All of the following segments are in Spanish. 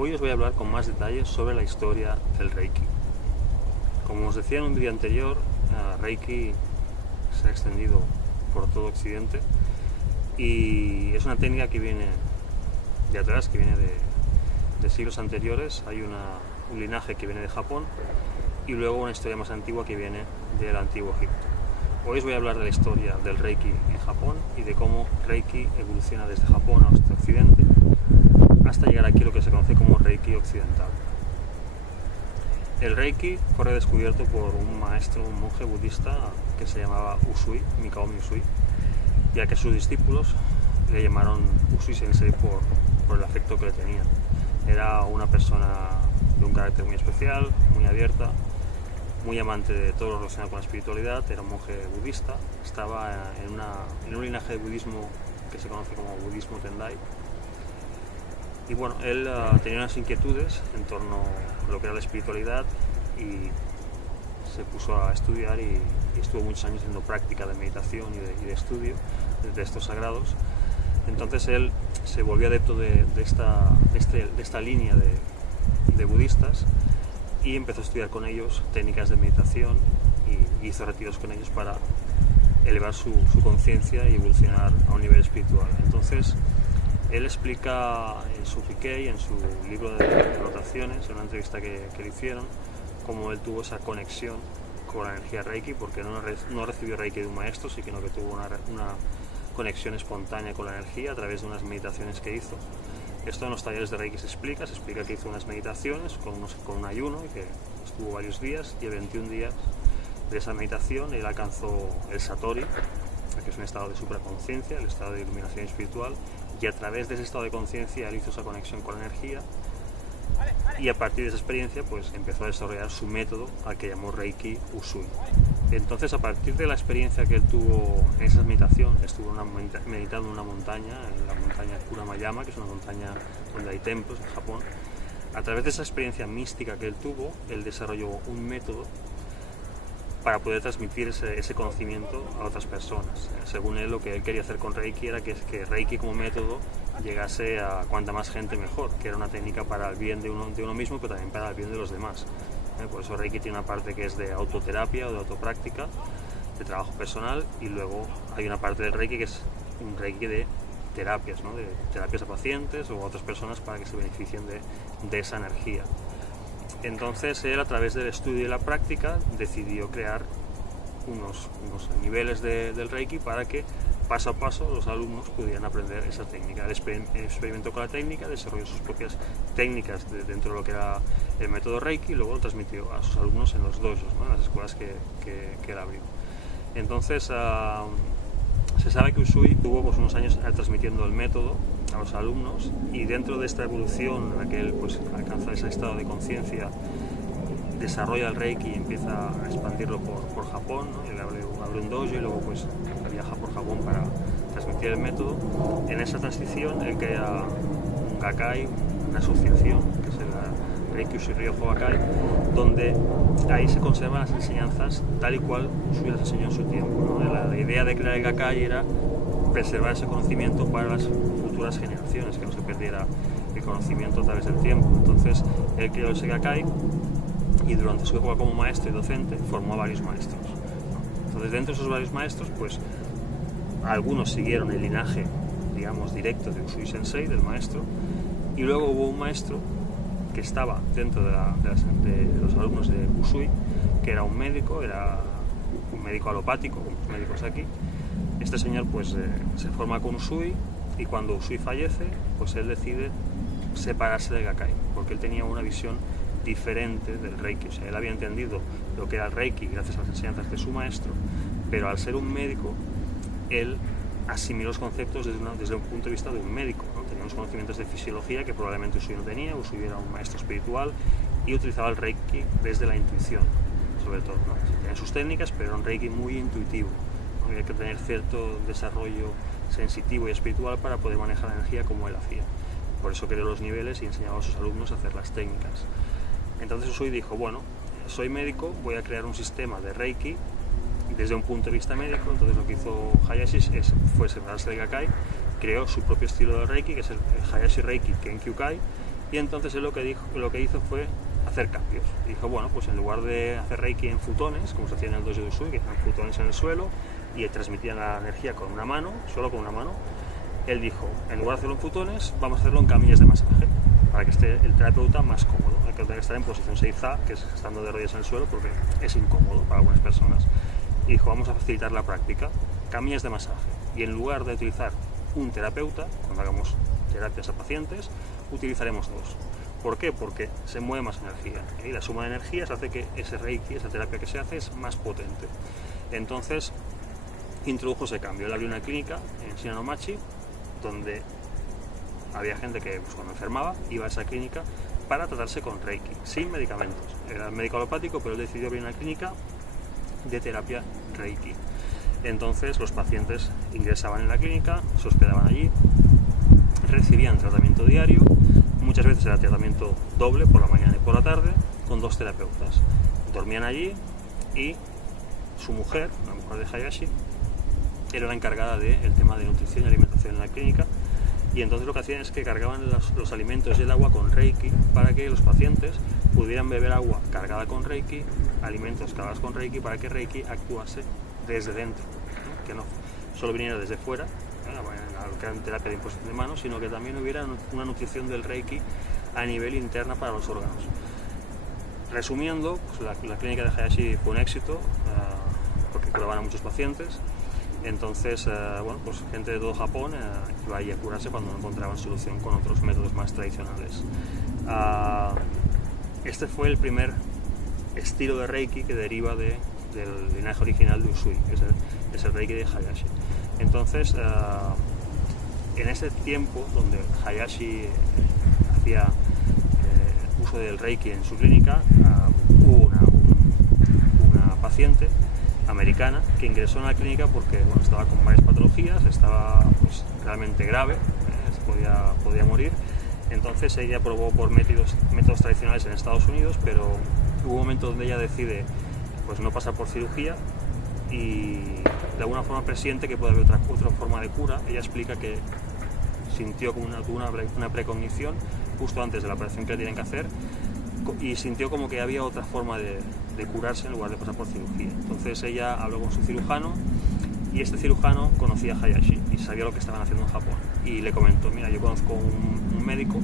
Hoy os voy a hablar con más detalles sobre la historia del Reiki. Como os decía en un vídeo anterior, Reiki se ha extendido por todo Occidente y es una técnica que viene de atrás, que viene de siglos anteriores. Hay un linaje que viene de Japón y luego una historia más antigua que viene del antiguo Egipto. Hoy os voy a hablar de la historia del Reiki en Japón y de cómo Reiki evoluciona desde Japón hasta Occidente hasta llegar aquí a lo que se conoce como Reiki occidental. El Reiki fue redescubierto por un maestro, un monje budista que se llamaba Usui, Mikaomi Usui, ya que sus discípulos le llamaron Usui Sensei por el afecto que le tenían. Era una persona de un carácter muy especial, muy abierta, muy amante de todo lo relacionado con la espiritualidad. Era un monje budista, estaba en un linaje de budismo que se conoce como budismo Tendai. Y bueno, él tenía unas inquietudes en torno a lo que era la espiritualidad y se puso a estudiar y estuvo muchos años haciendo práctica de meditación y de estudio de estos sagrados. Entonces él se volvió adepto de esta línea de budistas y empezó a estudiar con ellos técnicas de meditación y hizo retiros con ellos para elevar su conciencia y evolucionar a un nivel espiritual. Entonces él explica en su Rikei, en su libro de anotaciones, en una entrevista que le hicieron, cómo él tuvo esa conexión con la energía Reiki, porque no recibió Reiki de un maestro, sino que tuvo una conexión espontánea con la energía a través de unas meditaciones que hizo. Esto en los talleres de Reiki se explica que hizo unas meditaciones con un ayuno y que estuvo varios días, y a 21 días de esa meditación él alcanzó el Satori, que es un estado de supraconciencia, el estado de iluminación espiritual, y a través de ese estado de conciencia él hizo esa conexión con la energía y a partir de esa experiencia pues empezó a desarrollar su método al que llamó Reiki Usui. Entonces, a partir de la experiencia que él tuvo en esa meditación, estuvo meditando en una montaña, en la montaña Kuramayama, que es una montaña donde hay templos en Japón. A través de esa experiencia mística que él tuvo, él desarrolló un método para poder transmitir ese conocimiento a otras personas. Según él, lo que él quería hacer con Reiki era que Reiki como método llegase a cuanta más gente mejor, que era una técnica para el bien de uno mismo, pero también para el bien de los demás. Por eso Reiki tiene una parte que es de autoterapia o de autopráctica, de trabajo personal, y luego hay una parte del Reiki que es un Reiki de terapias, ¿no? De terapias a pacientes o a otras personas para que se beneficien de esa energía. Entonces él, a través del estudio y la práctica, decidió crear unos niveles del Reiki para que paso a paso los alumnos pudieran aprender esa técnica. Él experimentó con la técnica, desarrolló sus propias técnicas dentro de lo que era el método Reiki y luego lo transmitió a sus alumnos en los dojos, ¿no? En las escuelas que él abrió. Entonces se sabe que Usui tuvo unos años transmitiendo el método a los alumnos, y dentro de esta evolución en la que él alcanza ese estado de conciencia, desarrolla el Reiki y empieza a expandirlo por Japón, ¿no? Él abre un dojo y luego viaja por Japón para transmitir el método. En esa transición él crea un Gakkai, una asociación que es el Reiki Usui Ryoho Gakkai, donde ahí se conservan las enseñanzas tal y cual Usui las enseñó en su tiempo, ¿no? La idea de crear el Gakkai era preservar ese conocimiento para las futuras generaciones, que no se perdiera el conocimiento a través del tiempo. Entonces él creó ese Gakkai y durante su época como maestro y docente formó a varios maestros, ¿no? Entonces, dentro de esos varios maestros, pues algunos siguieron el linaje, digamos, directo de Usui Sensei, del maestro, y luego hubo un maestro que estaba dentro de los alumnos de Usui, que era un médico alopático, como los médicos de aquí. Este señor pues se forma con Usui, y cuando Usui fallece, pues él decide separarse del Gakkai, porque él tenía una visión diferente del Reiki. O sea, él había entendido lo que era el Reiki gracias a las enseñanzas de su maestro, pero al ser un médico, él asimiló los conceptos desde un punto de vista de un médico, ¿no? Tenía unos conocimientos de fisiología que probablemente Usui no tenía. Usui era un maestro espiritual y utilizaba el Reiki desde la intuición, sobre todo, ¿no? Tenía sus técnicas, pero era un Reiki muy intuitivo. Había que tener cierto desarrollo sensitivo y espiritual para poder manejar la energía como él hacía. Por eso creó los niveles y enseñaba a sus alumnos a hacer las técnicas. Entonces Usui dijo, bueno, soy médico, voy a crear un sistema de Reiki desde un punto de vista médico. Entonces lo que hizo Hayashi fue separarse del Gakkai, creó su propio estilo de Reiki, que es el Hayashi Reiki Kenkyukai, y entonces él lo que hizo fue hacer cambios. Dijo, bueno, pues en lugar de hacer Reiki en futones, como se hacía en el dojo de Usui, que eran futones en el suelo y transmitían la energía con una mano, solo con una mano, él dijo, en lugar de hacerlo en futones, vamos a hacerlo en camillas de masaje, para que esté el terapeuta más cómodo. Hay que estar en posición Seiza, que es estando de rodillas en el suelo, porque es incómodo para algunas personas. Y dijo, vamos a facilitar la práctica, camillas de masaje. Y en lugar de utilizar un terapeuta, cuando hagamos terapias a pacientes, utilizaremos dos. ¿Por qué? Porque se mueve más energía. Y la suma de energías hace que ese Reiki, esa terapia que se hace, es más potente. Entonces, introdujo ese cambio. Él abrió una clínica en Shinano-machi, donde había gente que pues, cuando enfermaba iba a esa clínica para tratarse con Reiki, sin medicamentos. Era médico alopático, pero él decidió abrir una clínica de terapia Reiki. Entonces los pacientes ingresaban en la clínica, se hospedaban allí, recibían tratamiento diario, muchas veces era tratamiento doble por la mañana y por la tarde, con dos terapeutas. Dormían allí y su mujer, la mujer de Hayashi, era la encargada del tema de nutrición y alimentación en la clínica, y entonces lo que hacían es que cargaban los alimentos y el agua con Reiki para que los pacientes pudieran beber agua cargada con Reiki, alimentos cargados con Reiki, para que Reiki actuase desde dentro, ¿no? Que no solo viniera desde fuera, que era terapia de imposición de manos, sino que también hubiera una nutrición del Reiki a nivel interna para los órganos. Resumiendo, pues la clínica de Hayashi fue un éxito, porque curaban a muchos pacientes. Entonces, bueno, pues gente de todo Japón iba ahí a curarse cuando no encontraban solución con otros métodos más tradicionales. Este fue el primer estilo de Reiki que deriva del linaje original de Usui, que es el Reiki de Hayashi. Entonces, en ese tiempo donde Hayashi hacía uso del Reiki en su clínica, hubo una paciente americana que ingresó en la clínica porque bueno, estaba con varias patologías, estaba pues, realmente grave, podía morir. Entonces ella probó por métodos tradicionales en Estados Unidos, pero hubo un momento donde ella decide pues, no pasar por cirugía y de alguna forma presiente que puede haber otra forma de cura. Ella explica que sintió como una precognición justo antes de la operación que le tienen que hacer y sintió como que había otra forma de curarse en lugar de pasar por cirugía. Entonces ella habló con su cirujano y este cirujano conocía a Hayashi y sabía lo que estaban haciendo en Japón y le comentó, mira, yo conozco un médico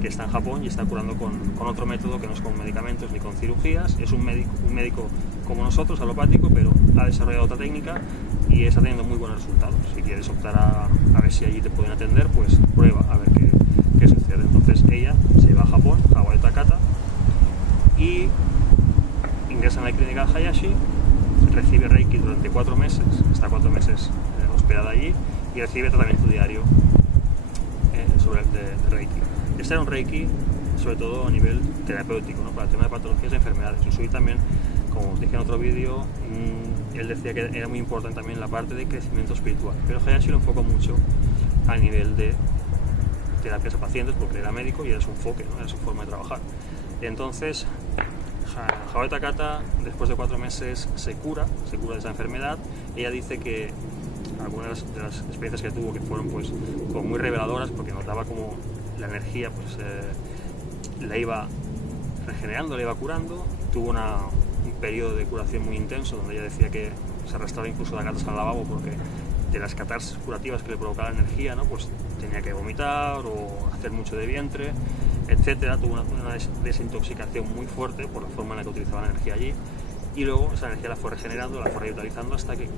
que está en Japón y está curando con otro método que no es con medicamentos ni con cirugías, es un médico como nosotros, alopático, pero ha desarrollado otra técnica y está teniendo muy buenos resultados. Si quieres optar a ver si allí te pueden atender, pues prueba a ver qué sucede. Entonces ella se va a Japón, Hawaii Takata, y ingresa en la clínica de Hayashi, recibe Reiki durante 4 meses, está 4 meses hospedada allí y recibe tratamiento diario de Reiki. Este era un Reiki sobre todo a nivel terapéutico, ¿no? Para el tema de patologías y enfermedades. Usui también, como os dije en otro vídeo, él decía que era muy importante también la parte de crecimiento espiritual, pero Hayashi lo enfocó mucho a nivel de terapias a pacientes porque era médico y era su enfoque, ¿no? Era su forma de trabajar. Entonces Hawaii Takata, después de 4 meses, se cura de esa enfermedad. Ella dice que algunas de las experiencias que tuvo que fueron pues como muy reveladoras porque notaba como la energía pues la iba regenerando, la iba curando. Tuvo un periodo de curación muy intenso donde ella decía que se arrastraba incluso las gatas al lavabo porque de las catarsis curativas que le provocaba la energía, ¿no? Pues tenía que vomitar o hacer mucho de vientre, etcétera. Tuvo una desintoxicación muy fuerte por la forma en la que utilizaba la energía allí y luego esa energía la fue regenerando, la fue revitalizando hasta que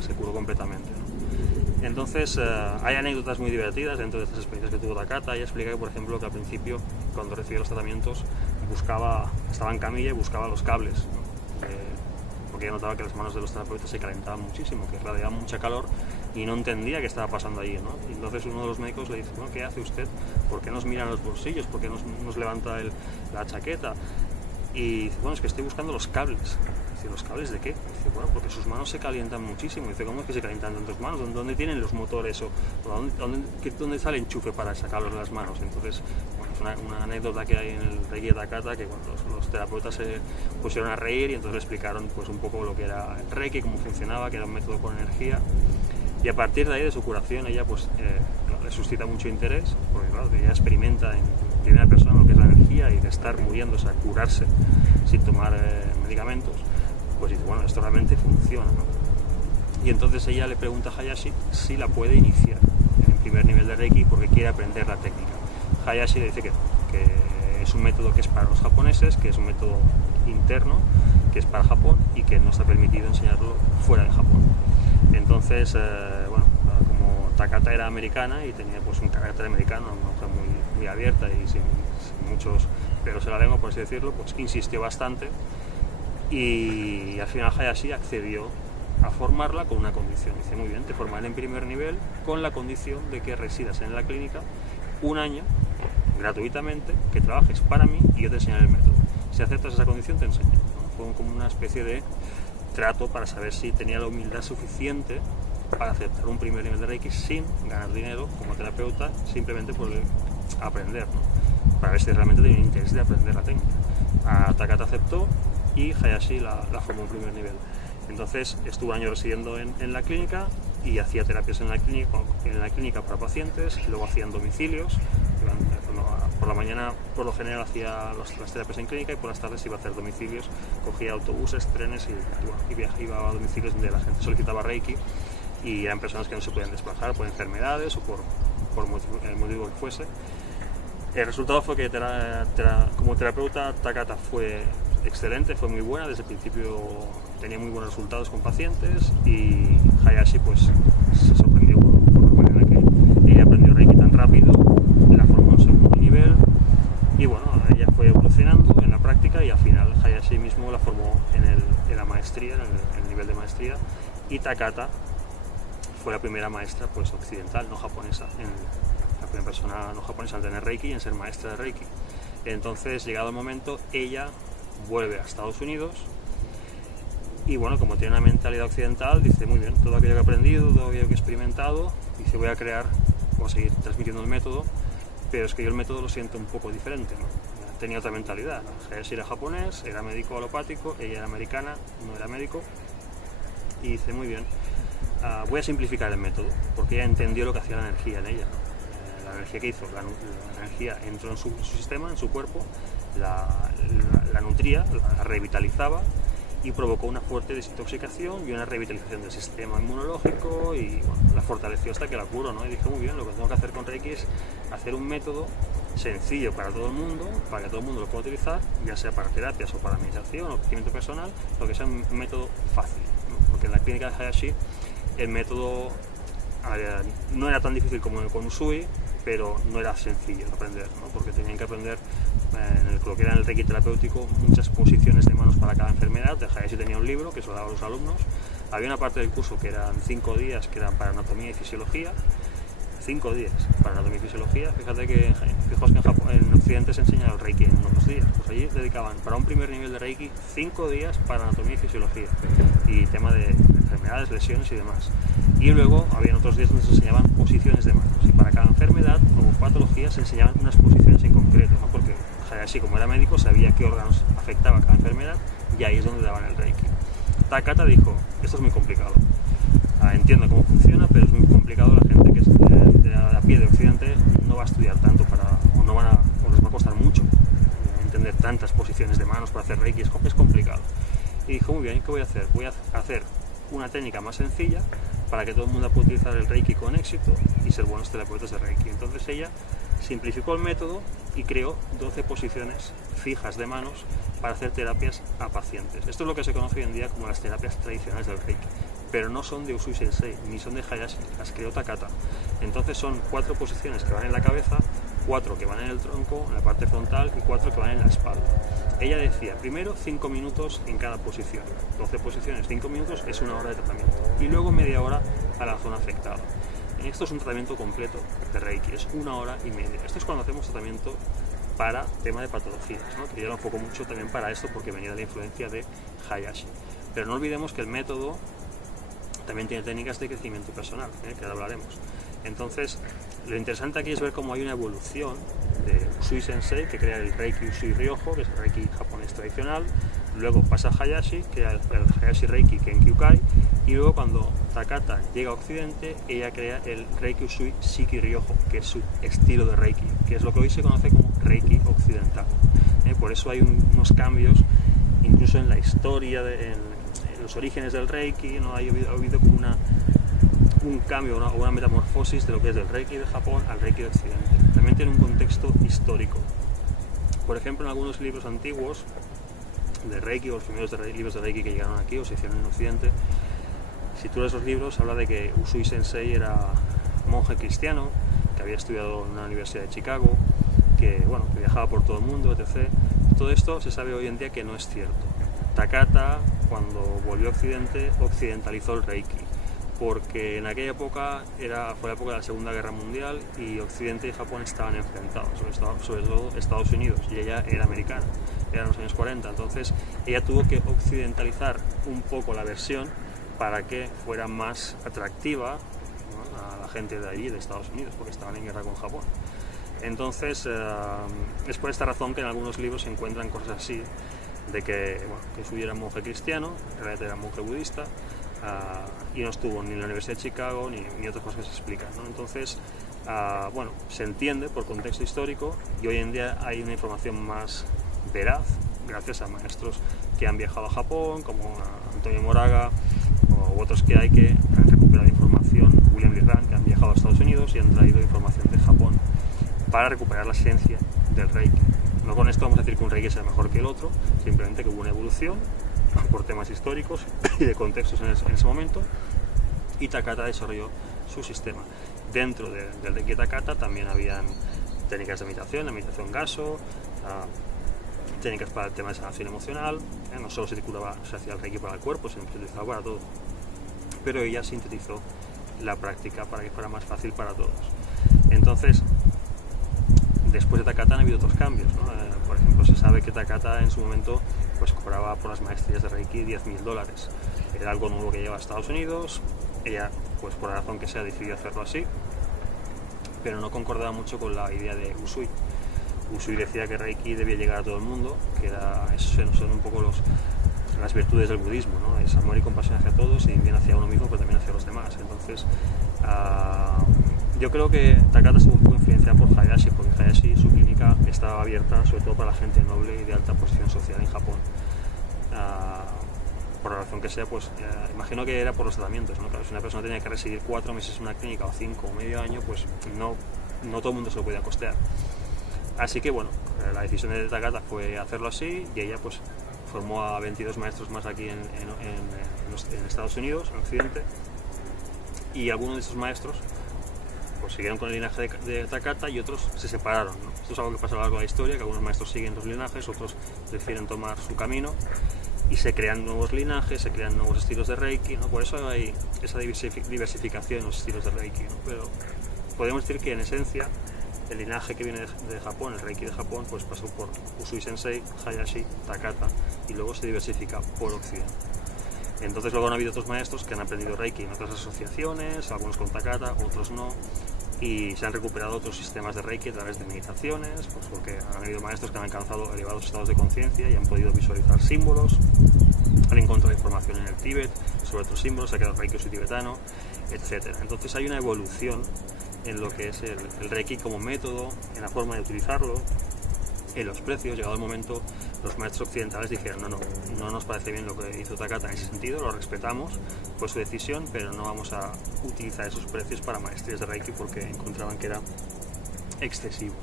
se curó completamente, ¿no? Entonces hay anécdotas muy divertidas dentro de estas experiencias que tuvo Takata. Ella explica que, por ejemplo, que al principio cuando recibía los tratamientos estaba en camilla y buscaba los cables, ¿no? Porque ella notaba que las manos de los terapeutas se calentaban muchísimo, que radiaban mucha calor y no entendía qué estaba pasando allí, ¿no? Y entonces uno de los médicos le dice, bueno, ¿qué hace usted? ¿Por qué nos miran los bolsillos? ¿Por qué nos levanta la chaqueta? Y dice, bueno, es que estoy buscando los cables. Dice, ¿los cables de qué? Dice, bueno, porque sus manos se calientan muchísimo. Dice, ¿cómo es que se calientan tantas manos? ¿Dónde tienen los motores? ¿Dónde está el enchufe para sacarlos de las manos? Entonces, bueno, es una anécdota que hay en el Reiki de Takata, que bueno, los terapeutas se pusieron a reír y entonces le explicaron pues, un poco lo que era el Reiki, cómo funcionaba, que era un método con energía. Y a partir de ahí, de su curación, ella pues, le suscita mucho interés, porque claro, ella experimenta en primera persona lo que es la energía y de estar muriéndose a curarse sin tomar medicamentos, pues dice, bueno, esto realmente funciona, ¿no? Y entonces ella le pregunta a Hayashi si la puede iniciar en primer nivel de Reiki porque quiere aprender la técnica. Hayashi le dice que es un método que es para los japoneses, que es un método interno, que es para Japón y que no está permitido enseñarlo fuera de Japón. Entonces, bueno, como Takata era americana y tenía pues un carácter americano, una mujer muy abierta y sin muchos pelos en la lengua, por así decirlo, pues insistió bastante y al final Hayashi accedió a formarla con una condición. Dice, muy bien, te formaré en primer nivel con la condición de que residas en la clínica un año gratuitamente, que trabajes para mí y yo te enseñaré el método. Si aceptas esa condición te enseño, ¿no? Fue como una especie de trato para saber si tenía la humildad suficiente para aceptar un primer nivel de Reiki sin ganar dinero como terapeuta, simplemente por aprender, ¿no? Para ver si realmente tenía interés de aprender la técnica. Takata aceptó y Hayashi la formó en primer nivel. Entonces estuvo un año residiendo en la clínica y hacía terapias en la clínica para pacientes, y luego hacían domicilios. Por la mañana por lo general hacía las terapias en clínica y por las tardes iba a hacer domicilios, cogía autobuses, trenes y iba a domicilios donde la gente solicitaba Reiki y eran personas que no se podían desplazar por enfermedades o por el motivo que fuese. El resultado fue que como terapeuta Takata fue excelente, fue muy buena, desde el principio tenía muy buenos resultados con pacientes y Hayashi pues se sorprendió por la manera que ella aprendió Reiki tan rápido, la formó en segundo nivel y bueno, ella fue evolucionando en la práctica y al final Hayashi mismo la formó en la maestría, en el nivel de maestría, y Takata fue la primera maestra pues occidental, no japonesa, la primera persona no japonesa en tener Reiki y en ser maestra de Reiki. Entonces, llegado el momento, ella vuelve a Estados Unidos y bueno, como tiene una mentalidad occidental, dice, muy bien, todo aquello que he aprendido, todo aquello que he experimentado, dice, voy a seguir transmitiendo el método, pero es que yo el método lo siento un poco diferente, ¿no? Tenía otra mentalidad. Hayashi era japonés, era médico alopático, ella era americana, no era médico, y dice, muy bien, voy a simplificar el método, porque ella entendió lo que hacía la energía en ella, ¿no? La energía que hizo, la energía entró en su sistema, en su cuerpo, la nutría, la revitalizaba y provocó una fuerte desintoxicación y una revitalización del sistema inmunológico y bueno, la fortaleció hasta que la curó, ¿no? Y dije, muy bien, lo que tengo que hacer con Reiki es hacer un método sencillo para todo el mundo, para que todo el mundo lo pueda utilizar, ya sea para terapias o para meditación o crecimiento personal, lo que sea un método fácil, ¿no? Porque en la clínica de Hayashi el método no era tan difícil como con Usui, pero no era sencillo de aprender, ¿no? Porque tenían que aprender lo que era en el Reiki terapéutico muchas posiciones de manos para cada enfermedad. Hayashi tenía un libro que se lo daba a los alumnos. Había una parte del curso que eran 5 días que eran para anatomía y fisiología. 5 días para anatomía y fisiología. Fíjate que fijaos que en Occidente se enseña el Reiki en unos días. Pues allí dedicaban para un primer nivel de Reiki 5 días para anatomía y fisiología y tema de enfermedades, lesiones y demás. Y luego había otros días donde se enseñaban posiciones de manos y para cada enfermedad o patología se enseñaban unas posiciones en concreto, ¿no? Porque Hayashi, como era médico, sabía qué órganos afectaba a cada enfermedad y ahí es donde daban el Reiki. Takata dijo, esto es muy complicado, entiendo cómo funciona, pero es muy complicado, la gente que es de a pie de Occidente no va a estudiar tanto o les va a costar mucho entender tantas posiciones de manos para hacer Reiki, es complicado. Y dijo, muy bien, ¿qué voy a hacer? Voy a hacer una técnica más sencilla para que todo el mundo pueda utilizar el Reiki con éxito y ser buenos terapeutas de Reiki. Entonces ella simplificó el método y creó 12 posiciones fijas de manos para hacer terapias a pacientes. Esto es lo que se conoce hoy en día como las terapias tradicionales del Reiki, pero no son de Usui Sensei, ni son de Hayashi, las creó Takata. Entonces son 4 posiciones que van en la cabeza, 4 que van en el tronco, en la parte frontal y 4 que van en la espalda. Ella decía, primero 5 minutos en cada posición, 12 posiciones, 5 minutos es 1 hora de tratamiento y luego media hora a la zona afectada. Esto es un tratamiento completo de Reiki, es 1 hora y media. Esto es cuando hacemos tratamiento para tema de patologías, ¿no? Que yo lo enfoco mucho también para esto porque venía de la influencia de Hayashi. Pero no olvidemos que el método también tiene técnicas de crecimiento personal, que ahora hablaremos. Entonces, lo interesante aquí es ver cómo hay una evolución de Usui Sensei, que crea el Reiki Usui Ryoho, que es el Reiki japonés tradicional, luego pasa a Hayashi, crea el Hayashi Reiki Kenkyukai, y luego cuando Takata llega a Occidente, ella crea el Reiki Usui Shiki Ryoho, que es su estilo de Reiki, que es lo que hoy se conoce como Reiki occidental. Por eso hay unos cambios incluso en la historia, en los orígenes del Reiki, ¿no? Ha habido como un cambio o una metamorfosis de lo que es del Reiki de Japón al Reiki de Occidente. También tiene un contexto histórico. Por ejemplo, en algunos libros antiguos de Reiki, o los primeros libros de Reiki que llegaron aquí o se hicieron en Occidente, si tú lees los libros, habla de que Usui Sensei era monje cristiano, que había estudiado en una universidad de Chicago, que viajaba por todo el mundo, etc. Todo esto se sabe hoy en día que no es cierto. Takata, cuando volvió a Occidente, occidentalizó el Reiki, porque en aquella época fue la época de la Segunda Guerra Mundial y Occidente y Japón estaban enfrentados, sobre todo Estados Unidos, y ella era americana, eran los años 40, entonces ella tuvo que occidentalizar un poco la versión para que fuera más atractiva, ¿no?, a la gente de allí, de Estados Unidos, porque estaban en guerra con Japón. Entonces es por esta razón que en algunos libros se encuentran cosas así, de que Usui era monje cristiano, en realidad era monje budista, y no estuvo ni en la Universidad de Chicago ni otras cosas que se explican, ¿no? Entonces se entiende por contexto histórico, y hoy en día hay una información más veraz gracias a maestros que han viajado a Japón, como Antonio Moraga u otros que han recuperado información, William Lee Rand, que han viajado a Estados Unidos y han traído información de Japón para recuperar la esencia del Reiki. No con esto vamos a decir que un Reiki sea mejor que el otro, simplemente que hubo una evolución por temas históricos y de contextos en ese momento, y Takata desarrolló su sistema. Dentro del Reiki de Takata también habían técnicas de meditación, la meditación Gaso, técnicas para el tema de sanación emocional, no solo se hacía el Reiki para el cuerpo, sino que se utilizaba para todo, pero ella sintetizó la práctica para que fuera más fácil para todos. Entonces, después de Takata han habido otros cambios, ¿no? Por ejemplo, se sabe que Takata en su momento cobraba por las maestrías de Reiki $10.000. Era algo nuevo que llegaba a Estados Unidos. Ella, por la razón que sea, decidió hacerlo así, pero no concordaba mucho con la idea de Usui. Usui decía que Reiki debía llegar a todo el mundo, que son un poco las virtudes del budismo, ¿no? Es amor y compasión hacia todos, y bien hacia uno mismo, pero también hacia los demás. Entonces, yo creo que Takata estuvo un poco influenciada por Hayashi, porque Hayashi, su clínica estaba abierta sobre todo para la gente noble y de alta posición social en Japón. Por la razón que sea, imagino que era por los tratamientos, ¿no? Claro, si una persona tenía que residir 4 meses en una clínica, o 5 o medio año, no todo el mundo se lo podía costear. Así que la decisión de Takata fue hacerlo así, y ella formó a 22 maestros más aquí en Estados Unidos, en Occidente, y algunos de esos maestros siguieron con el linaje de Takata y otros se separaron, ¿no? Esto es algo que pasa a lo largo de la historia, que algunos maestros siguen los linajes, otros prefieren tomar su camino y se crean nuevos linajes, se crean nuevos estilos de Reiki, ¿no? Por eso hay esa diversificación en los estilos de Reiki, ¿no? Pero podemos decir que en esencia el linaje que viene de Japón, el Reiki de Japón, pasó por Usui Sensei, Hayashi, Takata, y luego se diversifica por Occidente. Entonces luego han habido otros maestros que han aprendido Reiki en otras asociaciones, algunos con Takata, otros no, y se han recuperado otros sistemas de Reiki a través de meditaciones, porque han habido maestros que han alcanzado elevados estados de conciencia y han podido visualizar símbolos, han encontrado información en el Tíbet sobre otros símbolos, se ha quedado Reiki tibetano, etc. Entonces hay una evolución en lo que es el Reiki como método, en la forma de utilizarlo, en los precios. Llegado el momento, los maestros occidentales dijeron no nos parece bien lo que hizo Takata en ese sentido, lo respetamos, fue su decisión, pero no vamos a utilizar esos precios para maestrías de Reiki porque encontraban que era excesivo.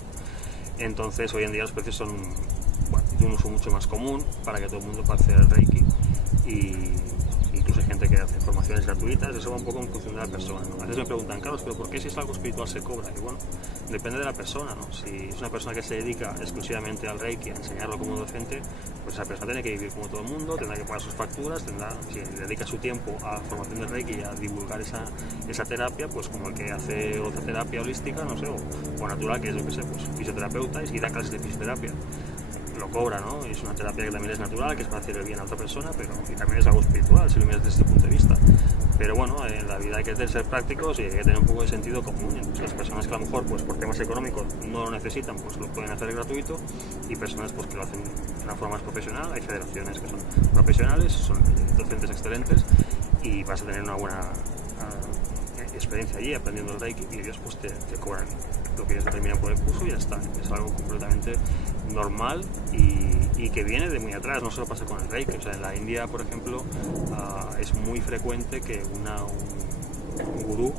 Entonces hoy en día los precios son de un uso mucho más común para que todo el mundo pueda acceder al Reiki, y incluso hay gente que hace formaciones gratuitas. Eso va un poco en función de la persona, ¿no? A veces me preguntan, Carlos, pero ¿por qué si es algo espiritual se cobra? Y depende de la persona, ¿no? Si es una persona que se dedica exclusivamente al Reiki, a enseñarlo como docente, pues esa persona tiene que vivir como todo el mundo, tendrá que pagar sus facturas, si dedica su tiempo a formación de Reiki y a divulgar esa terapia, pues como el que hace otra terapia holística, no sé, o natural, que es lo que sé, fisioterapeuta, y da clases de fisioterapia. Lo cobra, ¿no? Y es una terapia que también es natural, que es para hacer el bien a otra persona, y también es algo espiritual, si lo miras desde este punto de vista. Pero en la vida hay que ser prácticos y hay que tener un poco de sentido común. Entonces, las personas que a lo mejor, por temas económicos, no lo necesitan, lo pueden hacer gratuito, y personas que lo hacen de una forma más profesional. Hay federaciones que son profesionales, son docentes excelentes, y vas a tener una buena experiencia allí aprendiendo el Reiki y ellos pues te cobran lo que ellos determinan por el curso y ya está. Es algo completamente normal y que viene de muy atrás, no solo pasa con el Reiki. O sea, en la India, por ejemplo, es muy frecuente que un gurú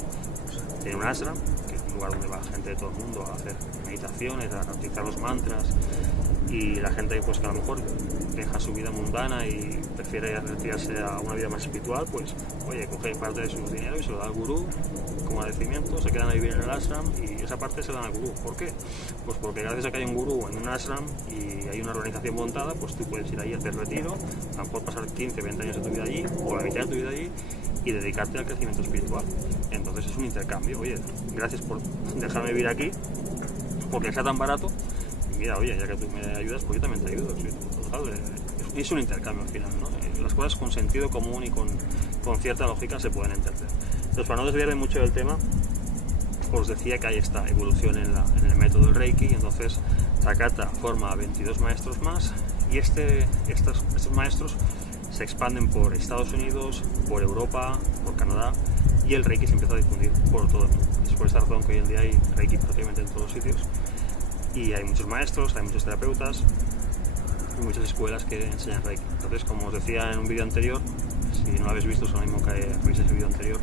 pues, tiene un ashram, que es un lugar donde va gente de todo el mundo a hacer meditaciones, a utilizar los mantras, y la gente pues que a lo mejor deja su vida mundana y prefiere retirarse a una vida más espiritual, pues oye, coge parte de su dinero y se lo da al gurú como agradecimiento, se quedan a vivir en el ashram y esa parte se la dan al gurú. ¿Por qué? Pues porque gracias a que hay un gurú en un ashram y hay una organización montada, pues tú puedes ir ahí a hacer retiro, a lo mejor pasar 15, 20 años de tu vida allí o la mitad de tu vida allí y dedicarte al crecimiento espiritual. Entonces es un intercambio. Oye, gracias por dejarme vivir aquí, porque sea tan barato. Mira, oye, ya que tú me ayudas, pues yo también te ayudo. ¿Sí? Es un intercambio al final, ¿no? Las cosas con sentido común y con cierta lógica se pueden entender. Entonces, para no desviarme mucho del tema, os decía que hay esta evolución en el método del Reiki, y entonces Takata forma a 22 maestros más, y estos maestros se expanden por Estados Unidos, por Europa, por Canadá, y el Reiki se empieza a difundir por todo el mundo. Es por esta razón que hoy en día hay Reiki prácticamente en todos los sitios. Y hay muchos maestros, hay muchos terapeutas y muchas escuelas que enseñan Reiki. Entonces, como os decía en un vídeo anterior, si no lo habéis visto, es lo mismo que veis el vídeo anterior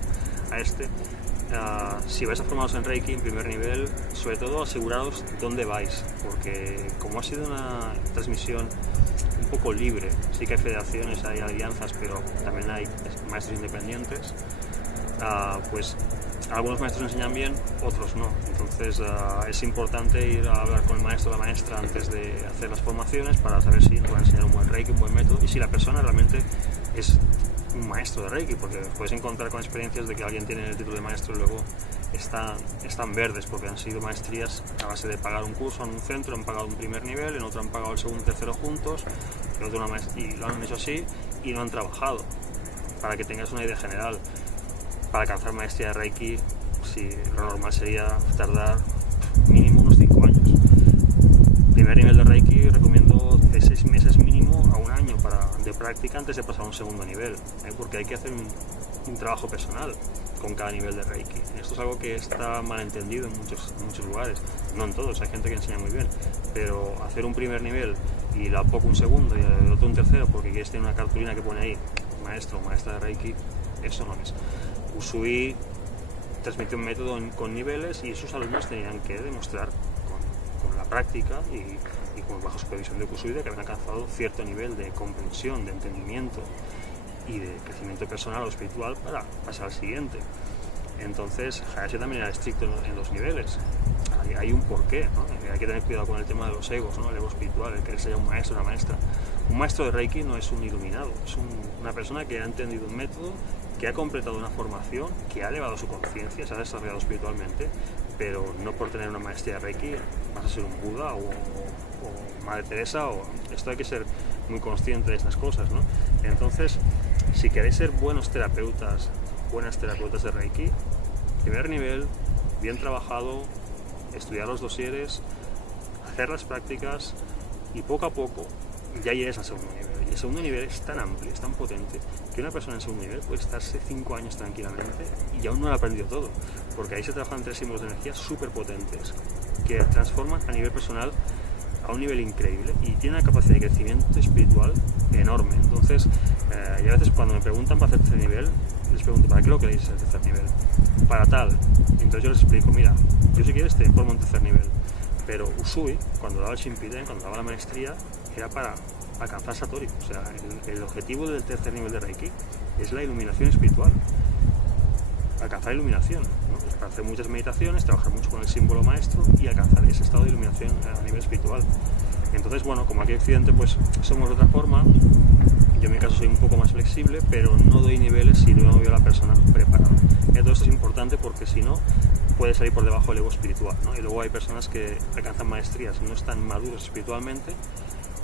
a este, si vais a formaros en Reiki en primer nivel, sobre todo aseguraos dónde vais, porque como ha sido una transmisión un poco libre, sí que hay federaciones, hay alianzas, pero también hay maestros independientes, pues algunos maestros enseñan bien, otros no. Entonces es importante ir a hablar con el maestro o la maestra antes de hacer las formaciones para saber si nos va a enseñar un buen Reiki, un buen método y si la persona realmente es un maestro de Reiki, porque puedes encontrar con experiencias de que alguien tiene el título de maestro y luego están verdes porque han sido maestrías a base de pagar un curso en un centro, han pagado un primer nivel, en otro han pagado el segundo y tercero juntos, en otro y lo han hecho así y no han trabajado. Para que tengas una idea general, para alcanzar maestría de Reiki, lo normal sería tardar mínimo unos 5 años. Primer nivel de Reiki recomiendo de 6 meses mínimo a un año de práctica antes de pasar a un segundo nivel, porque hay que hacer un trabajo personal con cada nivel de Reiki. Esto es algo que está mal entendido en muchos lugares, no en todos, hay gente que enseña muy bien, pero hacer un primer nivel y luego poco un segundo y el otro un tercero porque quieres tener una cartulina que pone ahí maestro o maestra de Reiki, eso no es. Usui transmitió un método con niveles y sus alumnos tenían que demostrar con la práctica y bajo supervisión de Usui de que habían alcanzado cierto nivel de comprensión, de entendimiento y de crecimiento personal o espiritual para pasar al siguiente. Entonces Hayashi también era estricto en los niveles. Hay un porqué, ¿no? Hay que tener cuidado con el tema de los egos, ¿no? El ego espiritual, el que sea un maestro, una maestra. Un maestro de Reiki no es un iluminado, es una persona que ha entendido un método, que ha completado una formación, que ha elevado su conciencia, se ha desarrollado espiritualmente, pero no por tener una maestría de Reiki vas a ser un Buda o Madre Teresa, esto hay que ser muy consciente de estas cosas, ¿no? Entonces, si queréis ser buenas terapeutas de Reiki, primer nivel, bien trabajado, estudiar los dosieres, hacer las prácticas y poco a poco ya llegues al segundo nivel. Y el segundo nivel es tan amplio, es tan potente, que una persona en segundo nivel puede estarse 5 años tranquilamente y aún no lo ha aprendido todo, porque ahí se trabajan 3 símbolos de energía súper potentes que transforman a nivel personal a un nivel increíble y tiene una capacidad de crecimiento espiritual enorme. Entonces, y a veces cuando me preguntan para hacer tercer nivel, les pregunto, ¿para qué lo queréis hacer tercer nivel? Para tal. Entonces yo les explico, mira, yo si quieres te formo un tercer nivel, pero Usui, cuando daba el Shinpiden, cuando daba la maestría, era para alcanzar Satori. O sea, el objetivo del tercer nivel de Reiki es la iluminación espiritual. Alcanzar iluminación, ¿no? Pues para hacer muchas meditaciones, trabajar mucho con el símbolo maestro y alcanzar ese estado de iluminación a nivel espiritual. Entonces, bueno, como aquí en Occidente pues somos de otra forma, yo en mi caso soy un poco más flexible, pero no doy niveles si no veo a la persona preparada. Entonces esto es importante porque si no, puede salir por debajo del ego espiritual, ¿no? Y luego hay personas que alcanzan maestrías, no están maduros espiritualmente,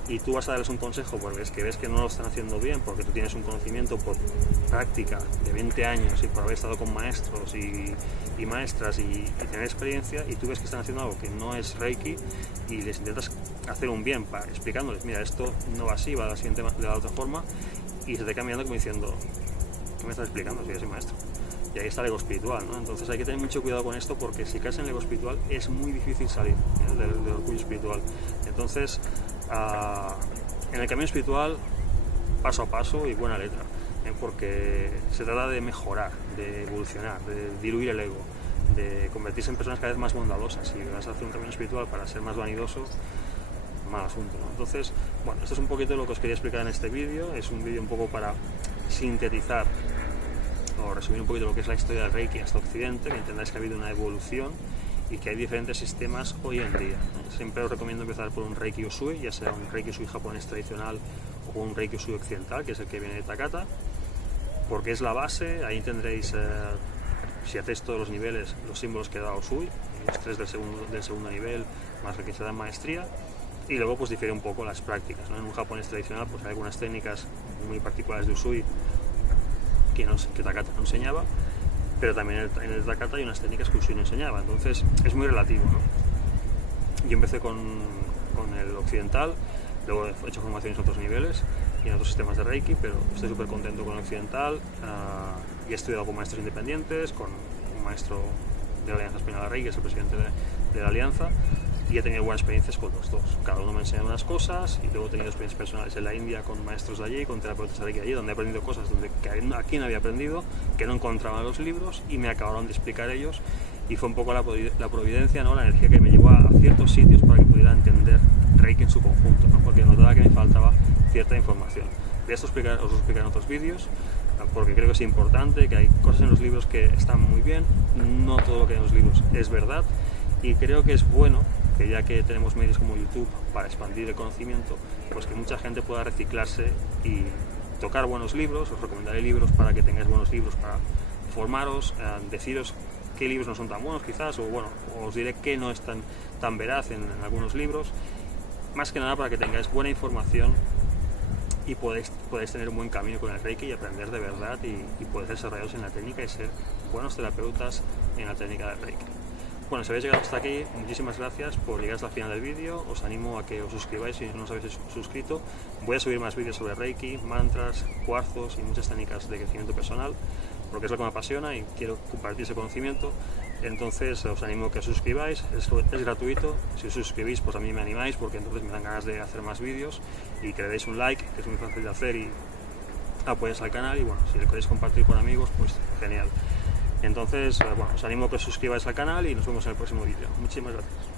y tú vas a darles un consejo porque ves que no lo están haciendo bien, porque tú tienes un conocimiento por práctica de 20 años y por haber estado con maestros y maestras y tener experiencia, y tú ves que están haciendo algo que no es Reiki y les intentas hacer un bien explicándoles, mira, esto no va así, va de la otra forma, y se te queda mirando como diciendo, ¿qué me estás explicando si yo soy maestro? y ahí está el ego espiritual, ¿no? Entonces hay que tener mucho cuidado con esto, porque si caes en el ego espiritual es muy difícil salir, ¿eh? del orgullo espiritual. Entonces, en el camino espiritual, paso a paso y buena letra, porque se trata de mejorar, de evolucionar, de diluir el ego, de convertirse en personas cada vez más bondadosas. Si vas a hacer un camino espiritual para ser más vanidoso, mal asunto, ¿no? Entonces, bueno, esto es un poquito lo que os quería explicar en este vídeo. Es un vídeo un poco para sintetizar o resumir un poquito lo que es la historia del Reiki hasta Occidente, que entendáis que ha habido una evolución y que hay diferentes sistemas hoy en día. Siempre os recomiendo empezar por un Reiki Usui, ya sea un Reiki Usui japonés tradicional o un Reiki Usui occidental, que es el que viene de Takata, porque es la base. Ahí tendréis, si hacéis todos los niveles, los símbolos que da Usui, los 3 del segundo nivel, más el que se da en maestría. Y luego pues difiere un poco las prácticas, ¿no? En un japonés tradicional pues hay algunas técnicas muy particulares de Usui que Takata no enseñaba, pero también en el Takata hay unas técnicas que Usui no enseñaba, entonces es muy relativo, ¿no? Yo empecé con el occidental, luego he hecho formaciones en otros niveles y en otros sistemas de Reiki, pero estoy súper contento con el occidental. Y he estudiado con maestros independientes, con un maestro de la Alianza Española Reiki, que es el presidente de la Alianza, y he tenido buenas experiencias con los dos. Cada uno me ha enseñado unas cosas, y luego he tenido experiencias personales en la India con maestros de allí, con terapeutas de Reiki de allí, donde he aprendido cosas que aquí no había aprendido, que no encontraba en los libros, y me acabaron de explicar ellos, y fue un poco la providencia, ¿no? La energía que me llevó a ciertos sitios para que pudiera entender Reiki en su conjunto, ¿no? Porque notaba que me faltaba cierta información. De esto os explicaré en otros vídeos, porque creo que es importante, que hay cosas en los libros que están muy bien, no todo lo que hay en los libros es verdad, y creo que es bueno que, ya que tenemos medios como YouTube para expandir el conocimiento, pues que mucha gente pueda reciclarse y tocar buenos libros. Os recomendaré libros para que tengáis buenos libros para formaros, deciros qué libros no son tan buenos quizás, o bueno, os diré qué no es tan veraz en algunos libros, más que nada para que tengáis buena información y podéis tener un buen camino con el Reiki y aprender de verdad, y poder desarrollaros en la técnica y ser buenos terapeutas en la técnica del Reiki. Bueno, si habéis llegado hasta aquí, muchísimas gracias por llegar hasta el final del vídeo. Os animo a que os suscribáis si no os habéis suscrito. Voy a subir más vídeos sobre Reiki, mantras, cuarzos y muchas técnicas de crecimiento personal, porque es lo que me apasiona y quiero compartir ese conocimiento. Entonces os animo a que os suscribáis, es gratuito. Si os suscribís, pues a mí me animáis, porque entonces me dan ganas de hacer más vídeos, y que le deis un like, que es muy fácil de hacer, y apoyáis al canal. Y bueno, si lo queréis compartir con amigos, pues genial. Entonces, bueno, os animo a que os suscribáis al canal y nos vemos en el próximo vídeo. Muchísimas gracias.